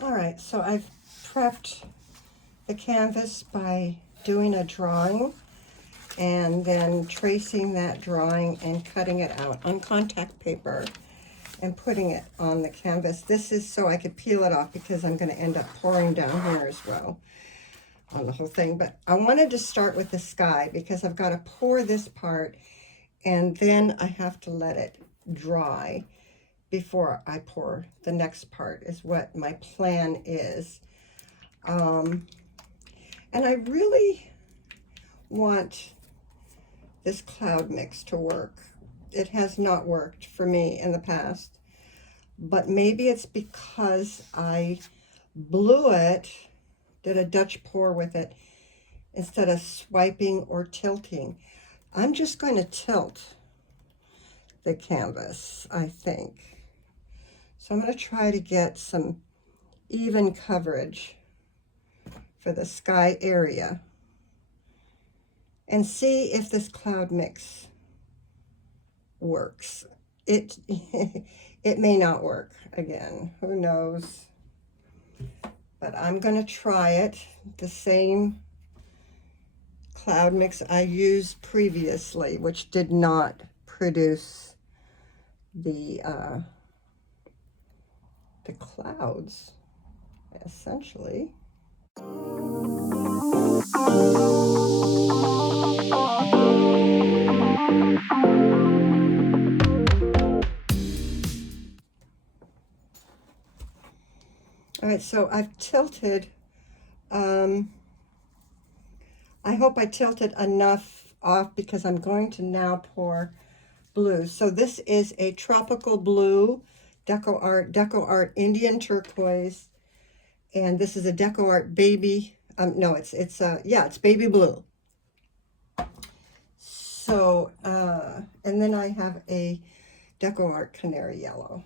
All right, so I've prepped the canvas by doing a drawing and then tracing that drawing and cutting it out on contact paper and putting it on the canvas. This is so I could peel it off because I'm going to end up pouring down here as well on the whole thing. But I wanted to start with the sky because I've got to pour this part and then I have to let it dry before I pour the next part is what my plan is. And I really want this cloud mix to work. It has not worked for me in the past, but maybe it's because I blew it, did a Dutch pour with it, instead of swiping or tilting. I'm just going to tilt the canvas, I think. So I'm going to try to get some even coverage for the sky area and see if this cloud mix works. It may not work again, who knows, but I'm going to try it. The same cloud mix I used previously, which did not produce the clouds, essentially. All right, so I've tilted, I hope I tilted enough off because I'm going to now pour blue. So this is a tropical blue, DecoArt Indian turquoise, and this is a DecoArt baby, no, it's baby blue. So, and then I have a DecoArt canary yellow.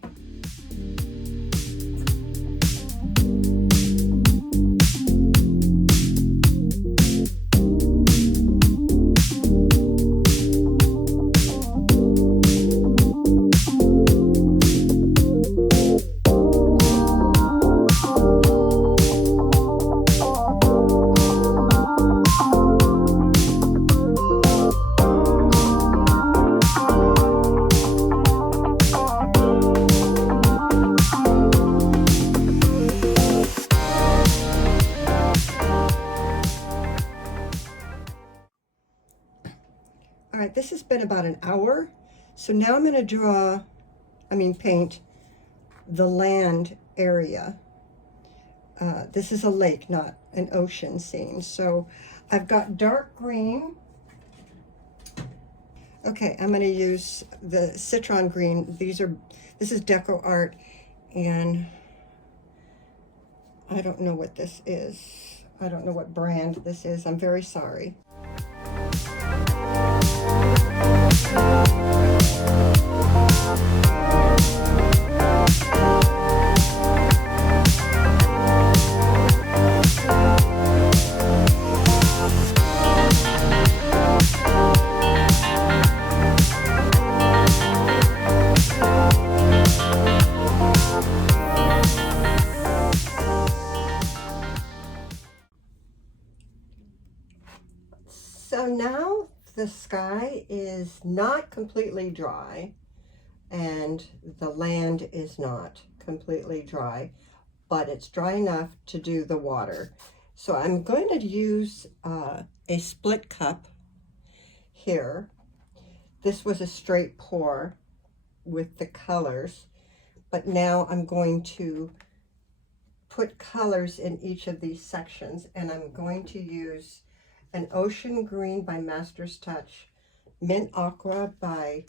All right, this has been about an hour. So now I'm going to paint the land area. This is a lake, not an ocean scene. So I've got dark green. Okay, I'm going to use the citron green. This is DecoArt, and I don't know what this is. I don't know what brand this is. I'm very sorry. So now the sky is not completely dry and the land is not completely dry, but it's dry enough to do the water. So I'm going to use a split cup here. This was a straight pour with the colors, but now I'm going to put colors in each of these sections, and I'm going to use an ocean green by Master's Touch, mint aqua by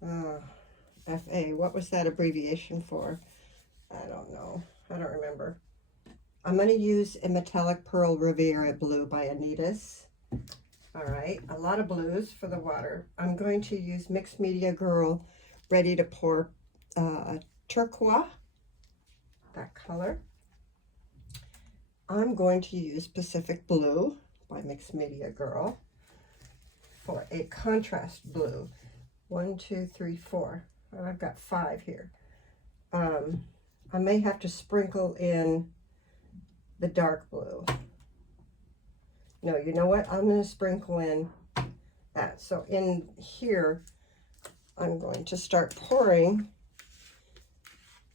FA. What was that abbreviation for? I don't know. I don't remember. I'm going to use a metallic pearl rivera blue by Anitas. All right, a lot of blues for the water. I'm going to use Mixed Media Girl Ready to Pour turquoise, that color. I'm going to use Pacific Blue by Mixed Media Girl for a contrast blue. 1, 2, 3, 4. I've got 5 here. I may have to sprinkle in the dark blue. No, you know what? I'm going to sprinkle in that. So in here, I'm going to start pouring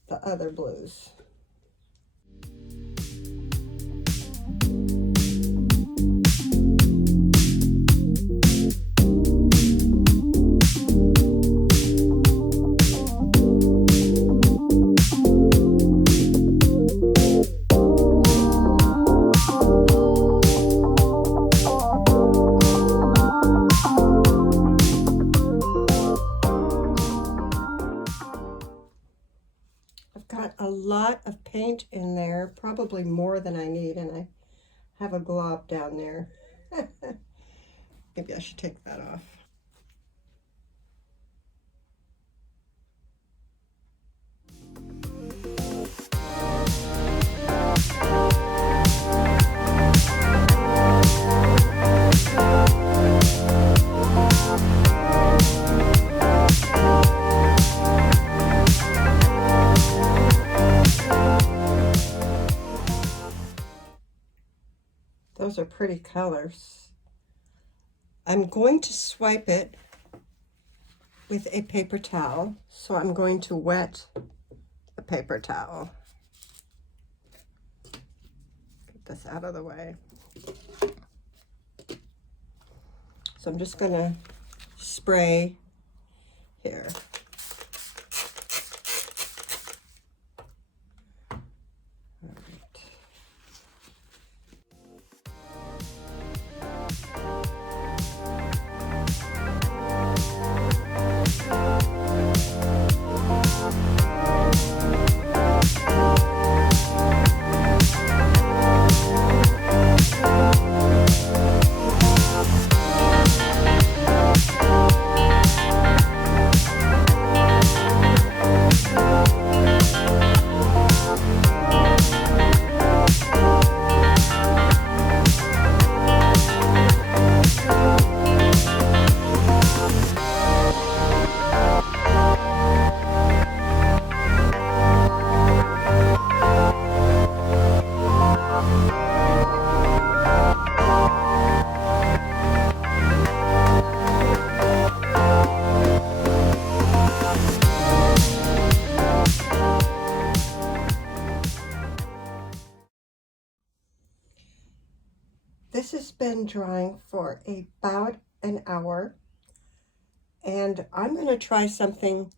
the other blues. A lot of paint in there, probably more than I need, and I have a glob down there. Maybe I should take that off. Those are pretty colors. I'm going to swipe it with a paper towel, so I'm going to wet the paper towel. Get this out of the way. So I'm just going to spray here. This has been drying for about an hour, and I'm going to try something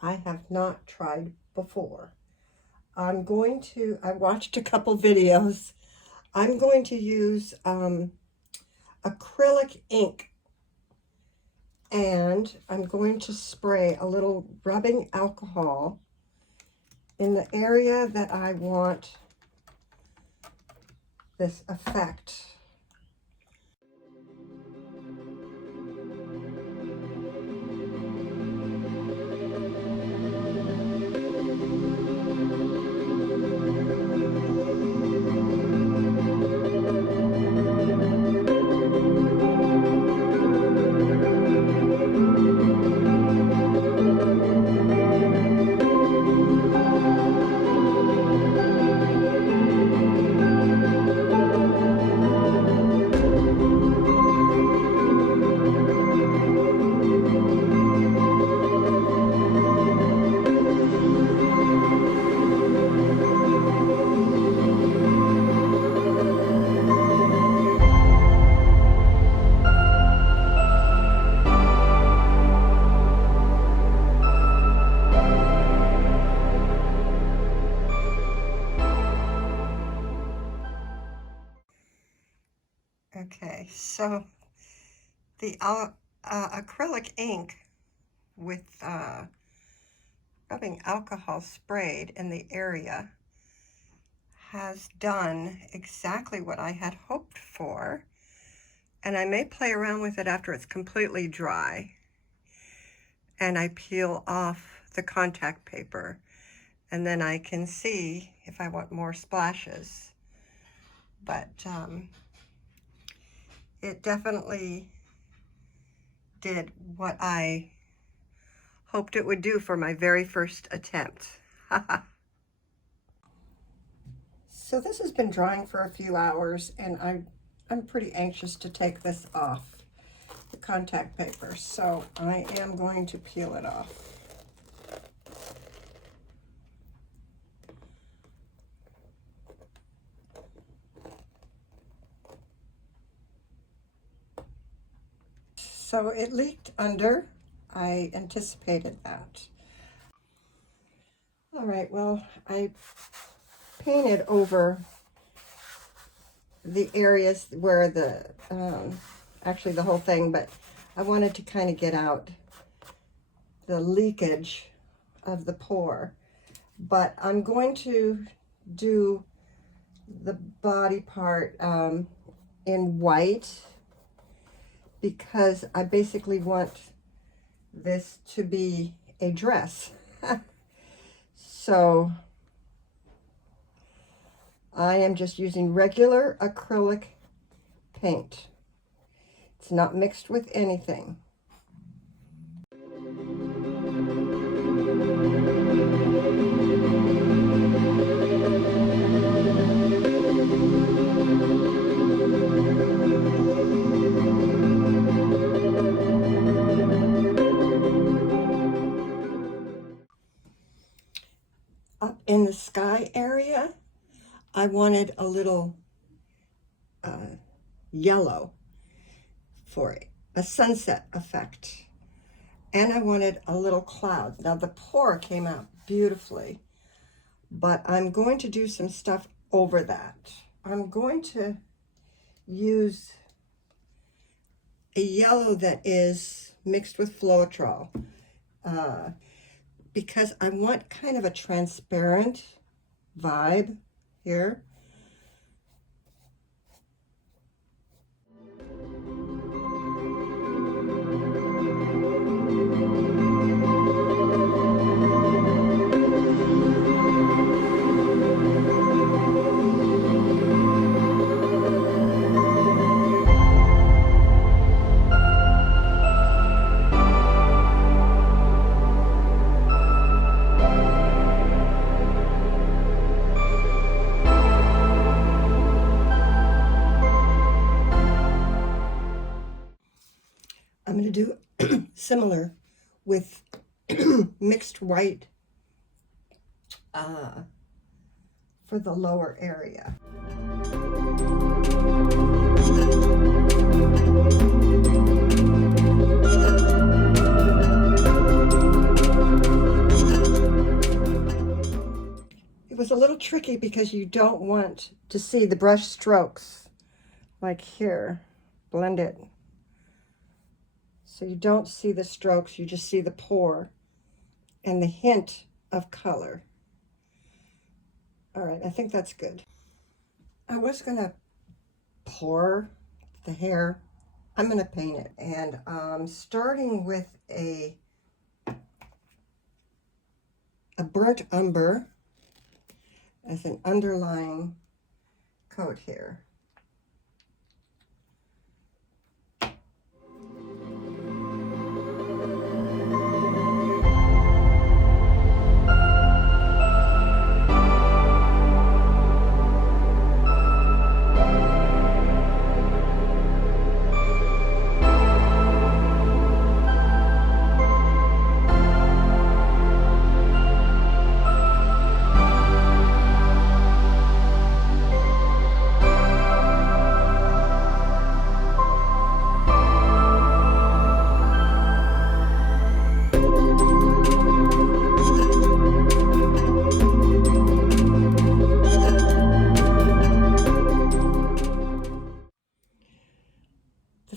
I have not tried before. I watched a couple videos. I'm going to use acrylic ink, and I'm going to spray a little rubbing alcohol in the area that I want this effect. Okay, so the acrylic ink with rubbing alcohol sprayed in the area has done exactly what I had hoped for, and I may play around with it after it's completely dry and I peel off the contact paper, and then I can see if I want more splashes. But it definitely did what I hoped it would do for my very first attempt. So this has been drying for a few hours, and I'm pretty anxious to take this off the contact paper, so I am going to peel it off. So it leaked under. I anticipated that. All right, well, I painted over the areas where the, actually the whole thing, but I wanted to kind of get out the leakage of the pour. But I'm going to do the body part in white, because I basically want this to be a dress. So I am just using regular acrylic paint. It's not mixed with anything. Up in the sky area, I wanted a little yellow for a sunset effect. And I wanted a little cloud. Now the pour came out beautifully, but I'm going to do some stuff over that. I'm going to use a yellow that is mixed with Floetrol, because I want kind of a transparent vibe here. I'm going to do similar with mixed white for the lower area. It was a little tricky because you don't want to see the brush strokes, like here. Blend it. So you don't see the strokes, you just see the pour and the hint of color. All right, I think that's good. I was gonna pour the hair. I'm gonna paint it, and starting with a burnt umber as an underlying coat here.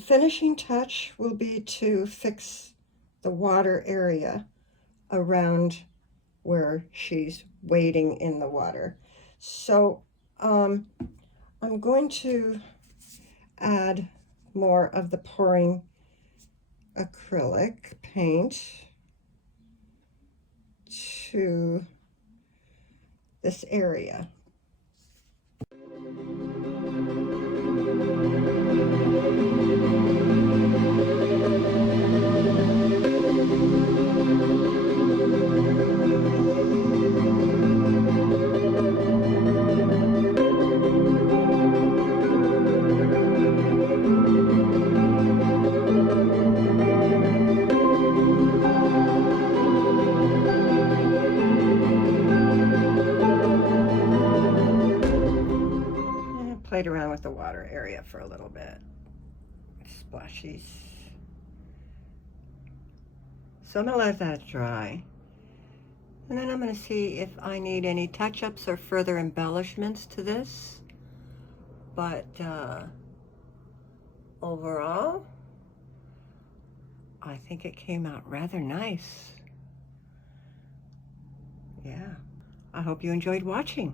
Finishing touch will be to fix the water area around where she's wading in the water. So I'm going to add more of the pouring acrylic paint to this area. with the water area for a little bit. Splashies. So I'm gonna let that dry. And then I'm gonna see if I need any touch-ups or further embellishments to this. But overall, I think it came out rather nice. Yeah. I hope you enjoyed watching.